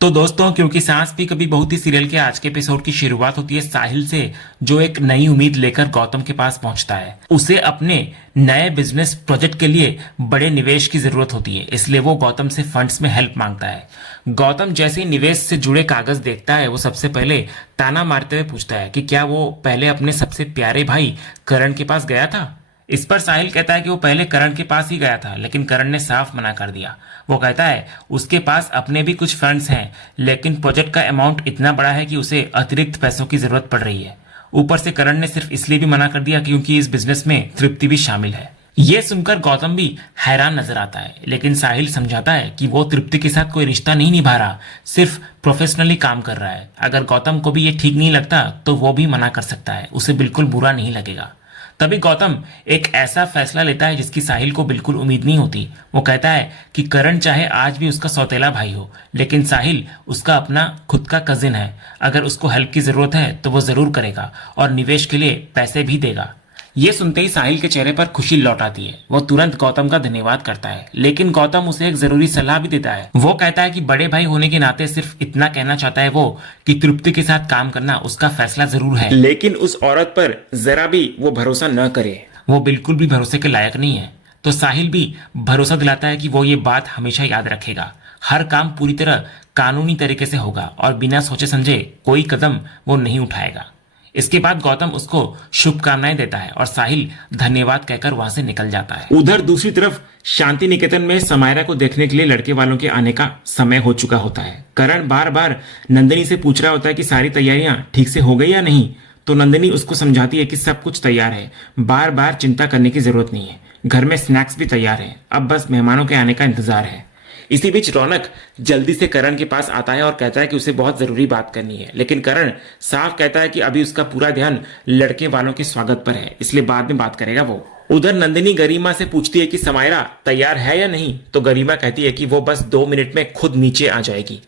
तो दोस्तों, क्योंकि सांस भी कभी बहुत ही सीरियल के आज के एपिसोड की शुरुआत होती है साहिल से, जो एक नई उम्मीद लेकर गौतम के पास पहुंचता है। उसे अपने नए बिजनेस प्रोजेक्ट के लिए बड़े निवेश की जरूरत होती है, इसलिए वो गौतम से फंड्स में हेल्प मांगता है। गौतम जैसे ही निवेश से जुड़े कागज देखता है, वो सबसे पहले ताना मारते हुए पूछता है कि क्या वो पहले अपने सबसे प्यारे भाई करण के पास गया था। इस पर साहिल कहता है कि वो पहले करण के पास ही गया था, लेकिन करण ने साफ मना कर दिया। वो कहता है उसके पास अपने भी कुछ फंड्स हैं, लेकिन प्रोजेक्ट का अमाउंट इतना बड़ा है कि उसे अतिरिक्त पैसों की जरूरत पड़ रही है। ऊपर से करण ने सिर्फ इसलिए भी मना कर दिया क्योंकि इस बिजनेस में तृप्ति भी शामिल है। ये सुनकर गौतम भी हैरान नजर आता है, लेकिन साहिल समझाता है कि वो तृप्ति के साथ कोई रिश्ता नहीं निभा रहा, सिर्फ प्रोफेशनली काम कर रहा है। अगर गौतम को भी ये ठीक नहीं लगता तो वो भी मना कर सकता है, उसे बिल्कुल बुरा नहीं लगेगा। तभी गौतम एक ऐसा फैसला लेता है जिसकी साहिल को बिल्कुल उम्मीद नहीं होती। वो कहता है कि करण चाहे आज भी उसका सौतेला भाई हो, लेकिन साहिल उसका अपना खुद का कजिन है। अगर उसको हेल्प की जरूरत है तो वो जरूर करेगा और निवेश के लिए पैसे भी देगा। ये सुनते ही साहिल के चेहरे पर खुशी लौट आती है। वो तुरंत गौतम का धन्यवाद करता है, लेकिन गौतम उसे एक जरूरी सलाह भी देता है। वो कहता है कि बड़े भाई होने के नाते सिर्फ इतना कहना चाहता है वो कि तृप्ति के साथ काम करना उसका फैसला जरूर है, लेकिन उस औरत पर जरा भी वो भरोसा न करे। वो बिल्कुल भी भरोसे के लायक नहीं है। तो साहिल भी भरोसा दिलाता है कि वो ये बात हमेशा याद रखेगा। हर काम पूरी तरह कानूनी तरीके से होगा और बिना सोचे समझे कोई कदम वो नहीं उठाएगा। इसके बाद गौतम उसको शुभकामनाएं देता है और साहिल धन्यवाद कहकर वहां से निकल जाता है। उधर दूसरी तरफ शांति निकेतन में समायरा को देखने के लिए लड़के वालों के आने का समय हो चुका होता है। करण बार बार नंदिनी से पूछ रहा होता है कि सारी तैयारियां ठीक से हो गई या नहीं। तो नंदिनी उसको समझाती है कि सब कुछ तैयार है, बार बार चिंता करने की जरूरत नहीं है। घर में स्नैक्स भी तैयार है, अब बस मेहमानों के आने का इंतजार है। इसी बीच रौनक जल्दी से करण के पास आता है और कहता है कि उसे बहुत जरूरी बात करनी है, लेकिन करण साफ कहता है कि अभी उसका पूरा ध्यान लड़के वालों के स्वागत पर है, इसलिए बाद में बात करेगा वो। उधर नंदिनी गरिमा से पूछती है कि समायरा तैयार है या नहीं, तो गरिमा कहती है कि वो बस 2 मिनट में खुद नीचे आ जाएगी।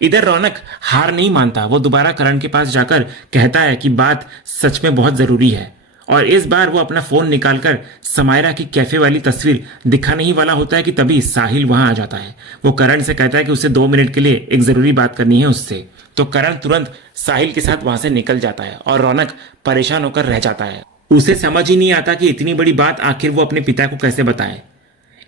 इधर रौनक हार नहीं मानता। वो दोबारा करण के पास जाकर कहता है कि बात सच में बहुत जरूरी है, और इस बार वो अपना फोन निकालकर समायरा की कैफे वाली तस्वीर दिखाने ही वाला होता है कि तभी साहिल वहां आ जाता है। वो करण से कहता है कि उसे 2 मिनट के लिए एक जरूरी बात करनी है उससे। तो करण तुरंत साहिल के साथ वहां से निकल जाता है और रौनक परेशान होकर रह जाता है। उसे समझ ही नहीं आता कि इतनी बड़ी बात आखिर वो अपने पिता को कैसे बताए।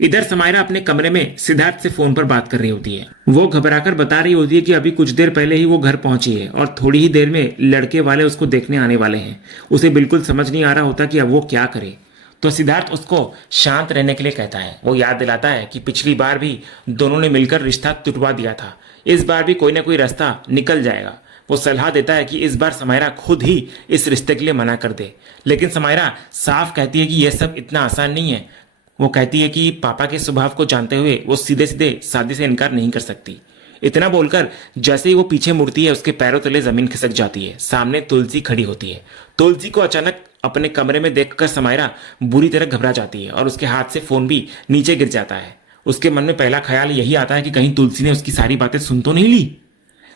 इधर समायरा अपने कमरे में सिद्धार्थ से फोन पर बात कर रही होती है। वो घबराकर बता रही होती है कि अभी कुछ देर पहले ही वो घर पहुंची है और थोड़ी ही देर में लड़के वाले उसको देखने आने वाले हैं। उसे बिल्कुल समझ नहीं आ रहा होता कि अब वो क्या करे। तो सिद्धार्थ उसको शांत रहने के लिए कहता है। वो याद दिलाता है कि पिछली बार भी दोनों ने मिलकर रिश्ता तुड़वा दिया था, इस बार भी कोई ना कोई रास्ता निकल जाएगा। वो सलाह देता है कि इस बार समायरा खुद ही इस रिश्ते के लिए मना कर दे, लेकिन समायरा साफ कहती है कि यह सब इतना आसान नहीं है। वो कहती है कि पापा के स्वभाव को जानते हुए वो सीधे सीधे शादी से इनकार नहीं कर सकती। इतना बोलकर जैसे ही वो पीछे मुड़ती है, उसके पैरों तले जमीन खिसक जाती है। सामने तुलसी खड़ी होती है। तुलसी को अचानक अपने कमरे में देखकर समायरा बुरी तरह घबरा जाती है और उसके हाथ से फोन भी नीचे गिर जाता है। उसके मन में पहला ख्याल यही आता है कि कहीं तुलसी ने उसकी सारी बातें सुन तो नहीं ली।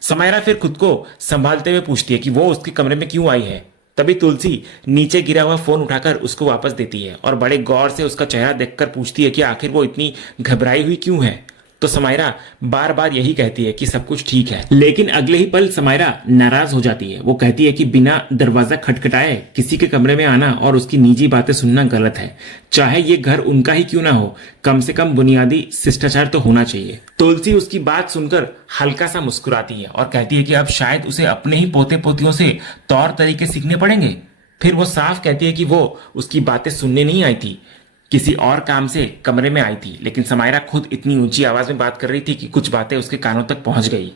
समायरा फिर खुद को संभालते हुए पूछती है कि वो उसके कमरे में क्यों आई है। तभी तुलसी नीचे गिरा हुआ फोन उठाकर उसको वापस देती है और बड़े गौर से उसका चेहरा देखकर पूछती है कि आखिर वो इतनी घबराई हुई क्यों है। तो समायरा बार बार यही कहती है कि सब कुछ ठीक है, लेकिन अगले ही पल समायरा नाराज हो जाती है। वो कहती है कि बिना दरवाजा खटखटाए किसी के कमरे में आना और उसकी निजी बातें सुनना गलत है, चाहे ये घर उनका ही क्यों ना हो। कम से कम बुनियादी शिष्टाचार तो होना चाहिए। तुलसी उसकी बात सुनकर हल्का सा मुस्कुराती है और कहती है कि अब शायद उसे अपने ही पोते पोतियों से तौर तरीके सीखने पड़ेंगे। फिर वो साफ कहती है कि वो उसकी बातें सुनने नहीं आई थी, किसी और काम से कमरे में आई थी, लेकिन समायरा खुद इतनी ऊंची आवाज में बात कर रही थी कि कुछ बातें उसके कानों तक पहुंच गई।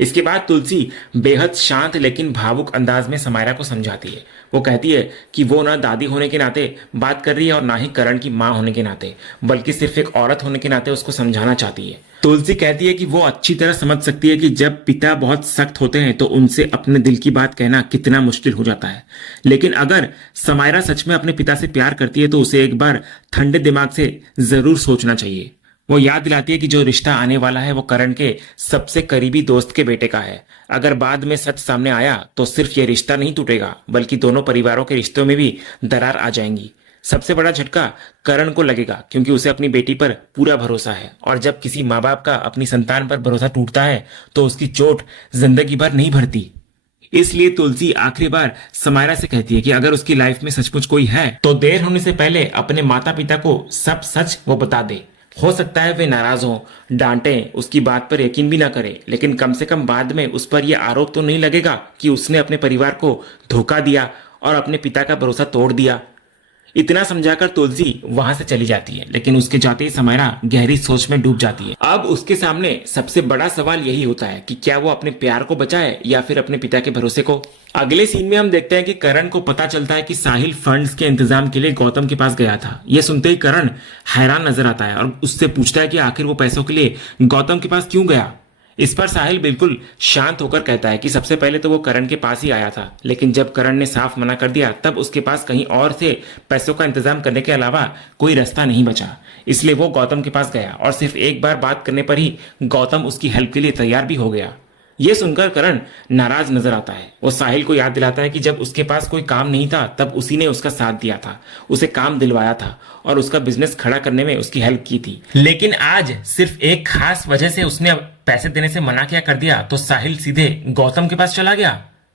इसके बाद तुलसी बेहद शांत लेकिन भावुक अंदाज में समायरा को समझाती है। वो कहती है कि वो ना दादी होने के नाते बात कर रही है और ना ही करण की माँ होने के नाते, बल्कि सिर्फ एक औरत होने के नाते उसको समझाना चाहती है। तुलसी कहती है कि वो अच्छी तरह समझ सकती है कि जब पिता बहुत सख्त होते हैं तो उनसे अपने दिल की बात कहना कितना मुश्किल हो जाता है, लेकिन अगर समायरा सच में अपने पिता से प्यार करती है तो उसे एक बार ठंडे दिमाग से जरूर सोचना चाहिए। वो याद दिलाती है कि जो रिश्ता आने वाला है वो करण के सबसे करीबी दोस्त के बेटे का है। अगर बाद में सच सामने आया तो सिर्फ ये रिश्ता नहीं टूटेगा, बल्कि दोनों परिवारों के रिश्तों में भी दरार आ जाएंगी। सबसे बड़ा झटका करण को लगेगा क्योंकि उसे अपनी बेटी पर पूरा भरोसा है और जब किसी माँ बाप का अपनी संतान पर भरोसा टूटता है तो उसकी चोट जिंदगी भर नहीं भरती। इसलिए तुलसी आखिरी बार समायरा से कहती है कि अगर उसकी लाइफ में सचमुच कोई है तो देर होने से पहले अपने माता पिता को सब सच वो बता दे। हो सकता है वे नाराज हों, डांटे, उसकी बात पर यकीन भी ना करें, लेकिन कम से कम बाद में उस पर यह आरोप तो नहीं लगेगा कि उसने अपने परिवार को धोखा दिया और अपने पिता का भरोसा तोड़ दिया। इतना समझाकर तुलसी वहां से चली जाती है, लेकिन उसके जाते ही समायरा गहरी सोच में डूब जाती है। अब उसके सामने सबसे बड़ा सवाल यही होता है कि क्या वो अपने प्यार को बचाए या फिर अपने पिता के भरोसे को। अगले सीन में हम देखते हैं कि करण को पता चलता है कि साहिल फंड्स के इंतजाम के लिए गौतम के पास गया था। यह सुनते ही करण हैरान नजर आता है और उससे पूछता है कि आखिर वो पैसों के लिए गौतम के पास क्यों गया। इस पर साहिल बिल्कुल शांत होकर कहता है कि सबसे पहले तो वो करण के पास ही आया था, लेकिन जब करण ने साफ मना कर दिया तब उसके पास कहीं और से पैसों का इंतजाम करने के अलावा कोई रास्ता नहीं बचा। इसलिए वो गौतम के पास गया और सिर्फ एक बार बात करने पर ही गौतम उसकी हेल्प के लिए तैयार भी हो गया। ये सुनकर करण नाराज नजर आता है। वो साहिल को याद दिलाता है कि जब उसके पास कोई काम नहीं था तब उसी ने उसका साथ दिया था, उसे काम दिलवाया था और उसका बिजनेस खड़ा करने में उसकी हेल्प की थी। लेकिन आज सिर्फ एक खास वजह से उसने पैसे देने से मना किया कर दिया तो साहिल सीधे गौतम के पास चला गया।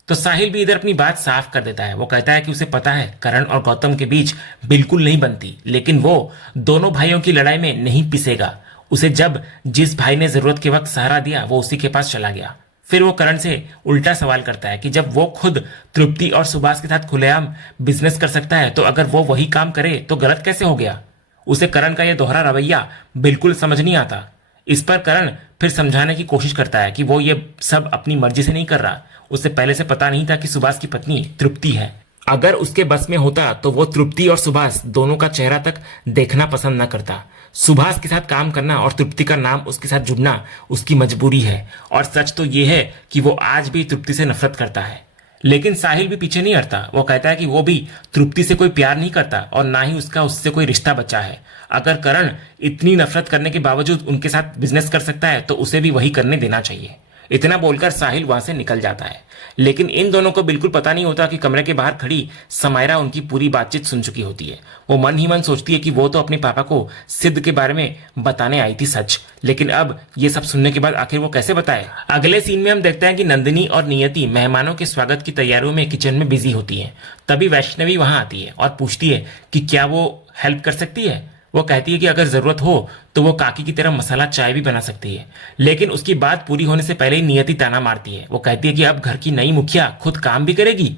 तो साहिल भी इधर अपनी बात साफ कर देता है। वो कहता है कि उसे पता है करण और गौतम के बीच बिल्कुल नहीं बनती, लेकिन वो दोनों भाइयों की लड़ाई में नहीं पिसेगा। उसे जब जिस भाई ने जरूरत के वक्त सहारा दिया वो उसी के पास चला गया। फिर वो करण से उल्टा सवाल करता है कि जब वो खुद तृप्ति और सुभाष के साथ खुलेआम बिजनेस कर सकता है तो अगर वो वही काम करे तो गलत कैसे हो गया। उसे करण का यह दोहरा रवैया बिल्कुल समझ नहीं आता। इस पर करण फिर समझाने की कोशिश करता है कि वो ये सब अपनी मर्जी से नहीं कर रहा। उसे पहले से पता नहीं था कि सुभाष की पत्नी तृप्ति है। अगर उसके बस में होता तो वो तृप्ति और सुभाष दोनों का चेहरा तक देखना पसंद न करता। सुभाष के साथ काम करना और तृप्ति का नाम उसके साथ जुड़ना उसकी मजबूरी है। और सच तो ये है कि वो आज भी तृप्ति से नफरत करता है। लेकिन साहिल भी पीछे नहीं हटता। वो कहता है कि वो भी तृप्ति से कोई प्यार नहीं करता और ना ही उसका उससे कोई रिश्ता बचा है। अगर करण इतनी नफरत करने के बावजूद उनके साथ बिजनेस कर सकता है तो उसे भी वही करने देना चाहिए। इतना बोलकर साहिल वहां से निकल जाता है, लेकिन इन दोनों को बिल्कुल पता नहीं होता कि कमरे के बाहर खड़ी समायरा उनकी पूरी बातचीत सुन चुकी होती है। वो मन ही मन सोचती है कि वो तो अपने पापा को सिद्ध के बारे में बताने आई थी सच, लेकिन अब ये सब सुनने के बाद आखिर वो कैसे बताए। अगले सीन में हम देखते हैं कि नंदिनी और नियति मेहमानों के स्वागत की तैयारियों में किचन में बिजी होती है। तभी वैष्णवी वहां आती है और पूछती है कि क्या वो हेल्प कर सकती है। वो कहती है कि अगर जरूरत हो तो वो काकी की तरह मसाला चाय भी बना सकती है, लेकिन उसकी बात पूरी होने से पहले ही नियति ताना मारती है। वो कहती है कि अब घर की नई मुखिया खुद काम भी करेगी।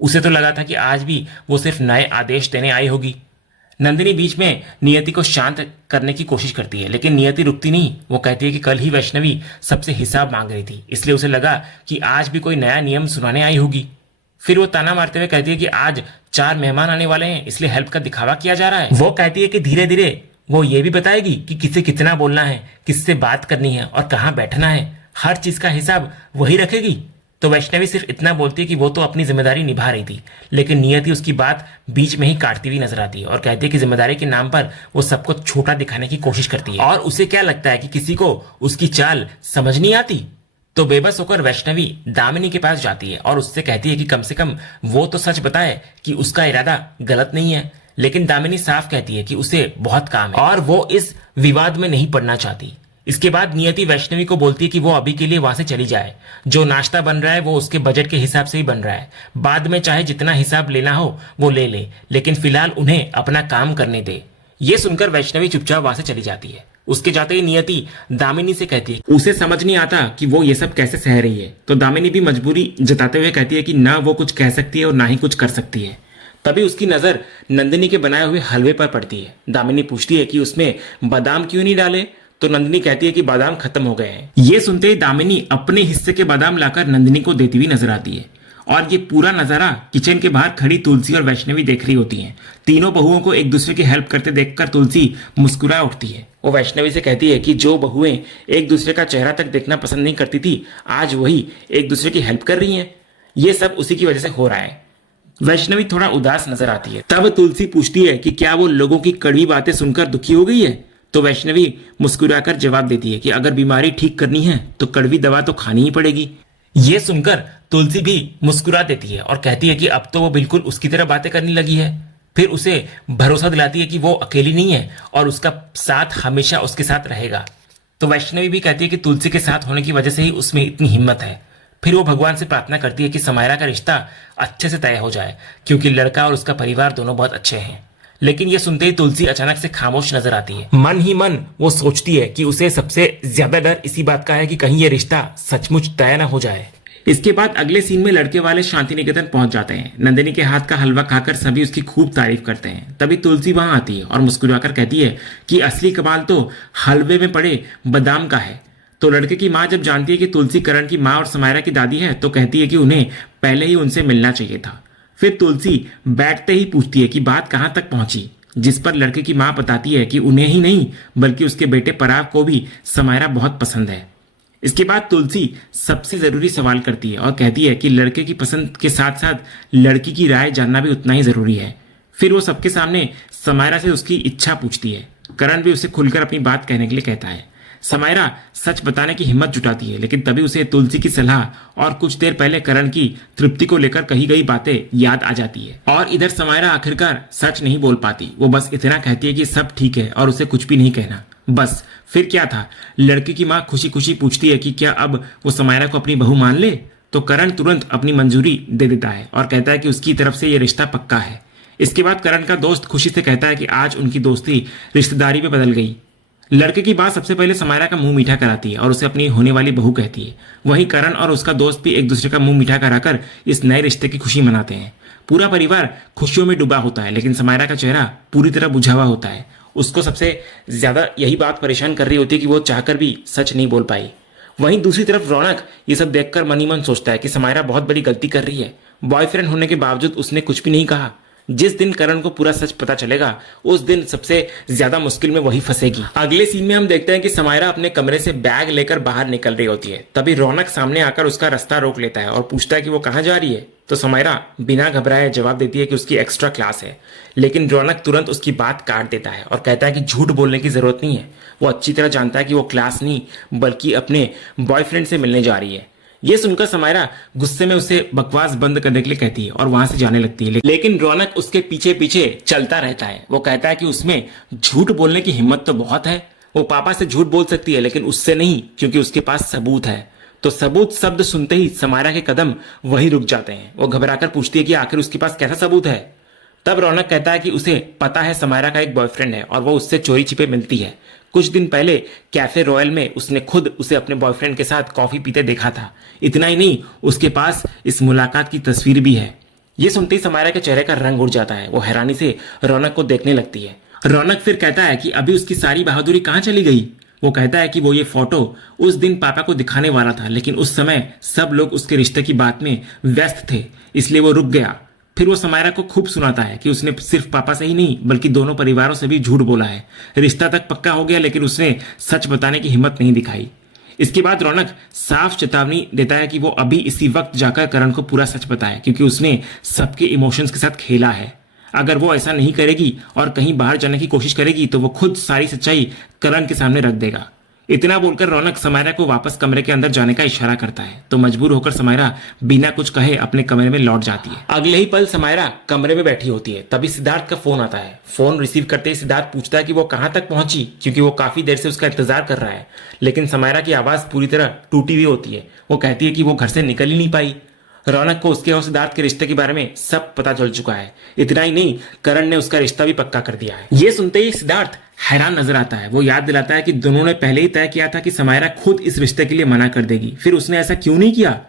उसे तो लगा था कि आज भी वो सिर्फ नए आदेश देने आई होगी। नंदिनी बीच में नियति को शांत करने की कोशिश करती है, लेकिन नियति रुकती नहीं। वो कहती है कि कल ही वैष्णवी सबसे हिसाब मांग रही थी, इसलिए उसे लगा कि आज भी कोई नया नियम सुनाने आई होगी। फिर वो ताना मारते हुए कहती है कि आज 4 मेहमान आने वाले हैं, इसलिए हेल्प का दिखावा किया जा रहा है। वो कहती है कि धीरे धीरे वो ये भी बताएगी कि किसे कितना बोलना है, किससे बात करनी है और कहाँ बैठना है। हर चीज का हिसाब वही रखेगी। तो वैष्णवी सिर्फ इतना बोलती है कि वो तो अपनी जिम्मेदारी निभा रही थी, लेकिन नियति उसकी बात बीच में ही काटती हुई नजर आती है और कहती है कि जिम्मेदारी के नाम पर वो सबको छोटा दिखाने की कोशिश करती है और उसे क्या लगता है कि किसी को उसकी चाल समझ नहीं आती। तो बेबस होकर वैष्णवी दामिनी के पास जाती है और उससे कहती है कि कम से कम वो तो सच बताए कि उसका इरादा गलत नहीं है। लेकिन दामिनी साफ कहती है कि उसे बहुत काम है और वो इस विवाद में नहीं पड़ना चाहती। इसके बाद नियति वैष्णवी को बोलती है कि वो अभी के लिए वहां से चली जाए। जो नाश्ता बन रहा है वो उसके बजट के हिसाब से ही बन रहा है। बाद में चाहे जितना हिसाब लेना हो वो ले ले, लेकिन फिलहाल उन्हें अपना काम करने दे। ये सुनकर वैष्णवी चुपचाप वहां से चली जाती है। उसके जाते ही नियति दामिनी से कहती है उसे समझ नहीं आता कि वो ये सब कैसे सह रही है। तो दामिनी भी मजबूरी जताते हुए कहती है कि ना वो कुछ कह सकती है और ना ही कुछ कर सकती है। तभी उसकी नजर नंदिनी के बनाए हुए हलवे पर पड़ती है। दामिनी पूछती है कि उसमें बादाम क्यों नहीं डाले। तो नंदिनी कहती है कि बादाम खत्म हो गए हैं। ये सुनते ही दामिनी अपने हिस्से के बादाम लाकर नंदिनी को देती हुई नजर आती है और ये पूरा नजारा किचन के बाहर खड़ी तुलसी और वैष्णवी देख रही होती हैं। तीनों बहुओं को एक दूसरे की हेल्प करते देखकर तुलसी मुस्कुरा उठती है। वो वैष्णवी से कहती है कि जो बहुएं एक दूसरे का चेहरा तक देखना पसंद नहीं करती थी, आज वही एक दूसरे की हेल्प कर रही हैं। ये सब उसी की वजह से हो रहा है। वैष्णवी थोड़ा उदास नजर आती है। तब तुलसी पूछती है कि क्या वो लोगों की कड़वी बातें सुनकर दुखी हो गई है। तो वैष्णवी मुस्कुराकर जवाब देती है कि अगर बीमारी ठीक करनी है तो कड़वी दवा तो खानी ही पड़ेगी। ये सुनकर तुलसी भी मुस्कुरा देती है और कहती है कि अब तो वो बिल्कुल उसकी तरह बातें करने लगी है। फिर उसे भरोसा दिलाती है कि वो अकेली नहीं है और उसका साथ हमेशा उसके साथ रहेगा। तो वैष्णवी भी कहती है कि तुलसी के साथ होने की वजह से ही उसमें इतनी हिम्मत है। फिर वो भगवान से प्रार्थना करती है कि समायरा का रिश्ता अच्छे से तय हो जाए, क्योंकि लड़का और उसका परिवार दोनों बहुत अच्छे हैं। लेकिन ये सुनते ही तुलसी अचानक से खामोश नजर आती है। मन ही मन वो सोचती है कि उसे सबसे ज्यादा डर इसी बात का है कि कहीं ये रिश्ता सचमुच तय ना हो जाए। इसके बाद अगले सीन में लड़के वाले शांति निकेतन पहुंच जाते हैं। नंदिनी के हाथ का हलवा खाकर सभी उसकी खूब तारीफ करते हैं। तभी तुलसी वहां आती है और मुस्कुराकर कहती है कि असली कमाल तो हलवे में पड़े बादाम का है। तो लड़के की माँ जब जानती है कि तुलसी करण की माँ और समायरा की दादी है तो कहती है कि उन्हें पहले ही उनसे मिलना चाहिए था। फिर तुलसी बैठते ही पूछती है कि बात कहाँ तक पहुंची, जिस पर लड़के की माँ बताती है कि उन्हें ही नहीं बल्कि उसके बेटे पराग को भी समायरा बहुत पसंद है। इसके बाद तुलसी सबसे जरूरी सवाल करती है और कहती है कि लड़के की पसंद के साथ साथ लड़की की राय जानना भी उतना ही जरूरी है। फिर वो सबके सामने समायरा से उसकी इच्छा पूछती है। करण भी उसे खुलकर अपनी बात कहने के लिए कहता है। समायरा सच बताने की हिम्मत जुटाती है, लेकिन तभी उसे तुलसी की सलाह और कुछ देर पहले करण की तृप्ति को लेकर कही गई बातें याद आ जाती है। और इधर समायरा आखिरकार सच नहीं बोल पाती। वो बस इतना कहती है कि सब ठीक है और उसे कुछ भी नहीं कहना। बस फिर क्या था, लड़के की माँ खुशी खुशी पूछती है कि क्या अब वो समायरा को अपनी बहू मान ले। तो करण तुरंत अपनी मंजूरी दे देता है और कहता है कि उसकी तरफ से ये रिश्ता पक्का है। इसके बाद करण का दोस्त खुशी से कहता है कि आज उनकी दोस्ती रिश्तेदारी में बदल गई। लड़के की बात सबसे पहले समायरा का मुंह मीठा कराती है और उसे अपनी होने वाली बहू कहती है। वहीं करण और उसका दोस्त भी एक दूसरे का मुंह मीठा कराकर इस नए रिश्ते की खुशी मनाते हैं। पूरा परिवार खुशियों में डूबा होता है, लेकिन समायरा का चेहरा पूरी तरह बुझा हुआ होता है। उसको सबसे ज्यादा यही बात परेशान कर रही होती है कि वो चाहकर भी सच नहीं बोल पाई। वहीं दूसरी तरफ रौनक ये सब देखकर मन ही मन सोचता है कि समायरा बहुत बड़ी गलती कर रही है। बॉयफ्रेंड होने के बावजूद उसने कुछ भी नहीं कहा। जिस दिन करण को पूरा सच पता चलेगा उस दिन सबसे ज्यादा मुश्किल में वही फंसेगी। अगले सीन में हम देखते हैं कि समायरा अपने कमरे से बैग लेकर बाहर निकल रही होती है। तभी रौनक सामने आकर उसका रास्ता रोक लेता है और पूछता है कि वो कहाँ जा रही है। तो समायरा बिना घबराए जवाब देती है कि उसकी एक्स्ट्रा क्लास है। लेकिन रौनक तुरंत उसकी बात काट देता है और कहता है कि झूठ बोलने की जरूरत नहीं है। वो अच्छी तरह जानता है कि वो क्लास नहीं बल्कि अपने बॉयफ्रेंड से मिलने जा रही है। ये सुनकर समायरा गुस्से में उसे बकवास बंद करने के लिए कहती है और वहां से जाने लगती है। लेकिन रौनक उसके पीछे पीछे चलता रहता है। वो कहता है कि उसमें झूठ बोलने की हिम्मत तो बहुत है। वो पापा से झूठ बोल सकती है लेकिन उससे नहीं, क्योंकि उसके पास सबूत है। तो सबूत शब्द सुनते ही समायरा के कदम वहीं रुक जाते हैं। वो घबराकर पूछती है कि आखिर उसके पास कैसा सबूत है। तब रौनक कहता है कि उसे पता है समायरा का एक बॉयफ्रेंड है और वो उससे चोरी छिपे मिलती है। कुछ दिन पहले कैफे रॉयल में उसने खुद उसे अपने बॉयफ्रेंड के साथ कॉफी पीते देखा था। इतना ही नहीं, उसके पास इस मुलाकात की तस्वीर भी है। ये सुनते ही समायरा के चेहरे का रंग उड़ जाता है। वो हैरानी से रौनक को देखने लगती है। रौनक फिर कहता है कि अभी उसकी सारी बहादुरी कहाँ चली गई। वो कहता है कि वो ये फोटो उस दिन पापा को दिखाने वाला था, लेकिन उस समय सब लोग उसके रिश्ते की बात में व्यस्त थे, इसलिए वो रुक गया। फिर वो समायरा को खूब सुनाता है कि उसने सिर्फ पापा से ही नहीं बल्कि दोनों परिवारों से भी झूठ बोला है। रिश्ता तक पक्का हो गया लेकिन उसने सच बताने की हिम्मत नहीं दिखाई। इसके बाद रौनक साफ चेतावनी देता है कि वो अभी इसी वक्त जाकर करण को पूरा सच बताए, क्योंकि उसने सबके इमोशंस के साथ खेला है। अगर वो ऐसा नहीं करेगी और कहीं बाहर जाने की कोशिश करेगी तो वो खुद सारी सच्चाई करण के सामने रख देगा। इतना बोलकर रौनक समायरा को वापस कमरे के अंदर जाने का इशारा करता है। तो मजबूर होकर समायरा बिना कुछ कहे अपने कमरे में लौट जाती है। अगले ही पल समायरा कमरे में बैठी होती है। तभी सिद्धार्थ का फोन आता है। फोन रिसीव करते ही सिद्धार्थ पूछता है कि वो कहाँ तक पहुंची, क्योंकि वो काफी देर से उसका इंतजार कर रहा है। लेकिन समायरा की आवाज पूरी तरह टूटी हुई होती है। वो कहती है कि वो घर से निकल ही नहीं पाई। रौनक को उसके और सिद्धार्थ के रिश्ते के बारे में सब पता चल चुका है। इतना ही नहीं, करण ने उसका रिश्ता भी पक्का कर दिया है। ये सुनते ही सिद्धार्थ हैरान नजर आता है। वो याद दिलाता है कि दोनों ने पहले ही तय किया था कि समायरा खुद इस रिश्ते के लिए मना कर देगी, फिर उसने ऐसा क्यों नहीं किया।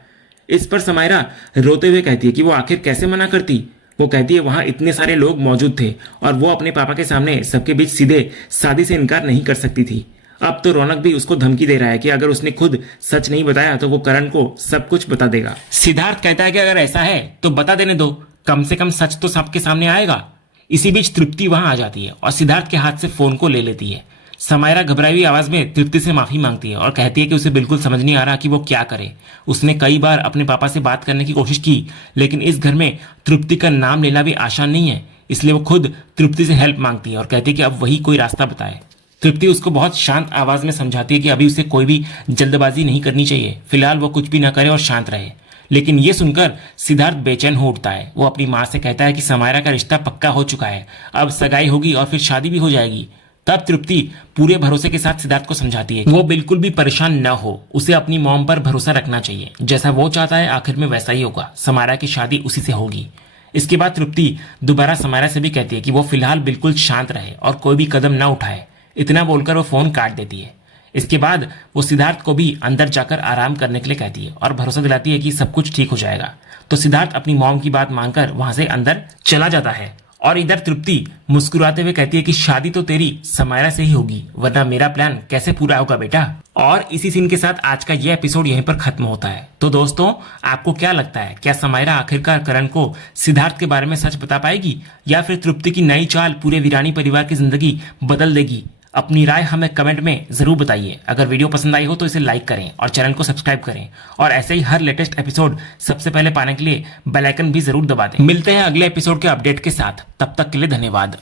इस पर समायरा रोते हुए कहती है कि वो आखिर कैसे मना करती। वो कहती है वहां इतने सारे लोग मौजूद थे और वो अपने पापा के सामने सबके बीच सीधे शादी से इनकार नहीं कर सकती थी। अब तो रौनक भी उसको धमकी दे रहा है कि अगर उसने खुद सच नहीं बताया तो वो करण को सब कुछ बता देगा। सिद्धार्थ कहता है कि अगर ऐसा है तो बता देने दो, कम से कम सच तो सबके सामने आएगा। इसी बीच तृप्ति वहां आ जाती है और सिद्धार्थ के हाथ से फोन को ले लेती है। समायरा घबराई हुई आवाज में तृप्ति से माफी मांगती है और कहती है कि उसे बिल्कुल समझ नहीं आ रहा कि वो क्या करे। उसने कई बार अपने पापा से बात करने की कोशिश की, लेकिन इस घर में तृप्ति का नाम लेना भी आसान नहीं है, इसलिए वो खुद तृप्ति से हेल्प मांगती है और कहती है कि अब वही कोई रास्ता बताए। तृप्ति उसको बहुत शांत आवाज में समझाती है कि अभी उसे कोई भी जल्दबाजी नहीं करनी चाहिए, फिलहाल वो कुछ भी ना करे और शांत रहे। लेकिन ये सुनकर सिद्धार्थ बेचैन हो उठता है। वो अपनी माँ से कहता है कि समायरा का रिश्ता पक्का हो चुका है, अब सगाई होगी और फिर शादी भी हो जाएगी। तब तृप्ति पूरे भरोसे के साथ सिद्धार्थ को समझाती है वो बिल्कुल भी परेशान न हो, उसे अपनी मॉम पर भरोसा रखना चाहिए। जैसा वो चाहता है आखिर में वैसा ही होगा, समायरा की शादी उसी से होगी। इसके बाद तृप्ति दोबारा समायरा से भी कहती है कि वो फिलहाल बिल्कुल शांत रहे और कोई भी कदम न उठाए। इतना बोलकर वो फोन काट देती है। इसके बाद वो सिद्धार्थ को भी अंदर जाकर आराम करने के लिए कहती है और भरोसा दिलाती है कि सब कुछ ठीक हो जाएगा। तो सिद्धार्थ अपनी मॉम की बात मानकर वहां से अंदर चला जाता है और इधर तृप्ति मुस्कुराते हुए कहती है कि शादी तो तेरी समायरा से ही होगी, वरना मेरा प्लान कैसे पूरा होगा बेटा। और इसी सीन के साथ आज का ये एपिसोड यहीं पर खत्म होता है। तो दोस्तों, आपको क्या लगता है, क्या समायरा आखिरकार करण को सिद्धार्थ के बारे में सच बता पाएगी या फिर तृप्ति की नई चाल पूरे वीरानी परिवार की जिंदगी बदल देगी? अपनी राय हमें कमेंट में जरूर बताइए। अगर वीडियो पसंद आई हो तो इसे लाइक करें और चैनल को सब्सक्राइब करें और ऐसे ही हर लेटेस्ट एपिसोड सबसे पहले पाने के लिए बेल आइकन भी जरूर दबा दें। मिलते हैं अगले एपिसोड के अपडेट के साथ, तब तक के लिए धन्यवाद।